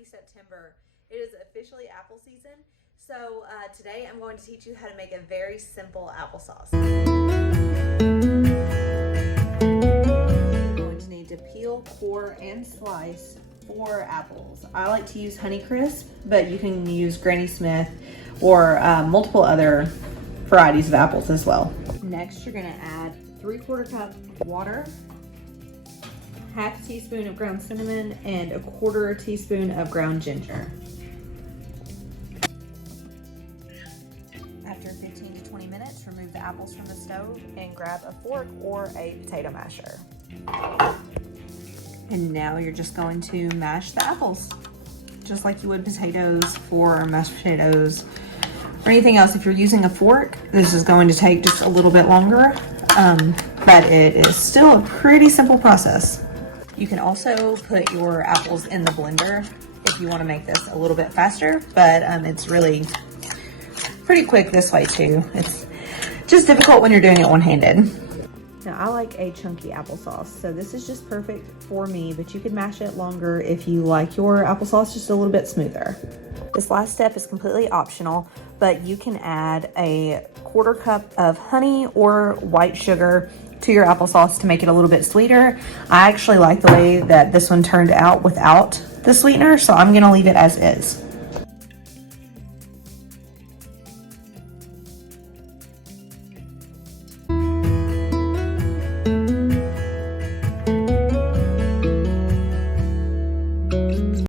happy September. It is officially apple season. So today I'm going to teach you how to make a very simple applesauce. You're going to need to peel, core, and slice 4 apples. I like to use Honeycrisp, but you can use Granny Smith or multiple other varieties of apples as well. Next, you're gonna add 3/4 cup water, half teaspoon of ground cinnamon, and 1/4 teaspoon of ground ginger. After 15 to 20 minutes, remove the apples from the stove and grab a fork or a potato masher. And now you're just going to mash the apples, just like you would potatoes for mashed potatoes or anything else. If you're using a fork, this is going to take just a little bit longer, but it is still a pretty simple process. You can also put your apples in the blender if you want to make this a little bit faster, but it's really pretty quick this way too. It's just difficult when you're doing it one-handed. Now I like a chunky applesauce, so this is just perfect for me, but you could mash it longer if you like your applesauce just a little bit smoother. This last step is completely optional, but you can add a 1/4 cup of honey or white sugar to your applesauce to make it a little bit sweeter. I actually like the way that this one turned out without the sweetener, so I'm gonna leave it as is.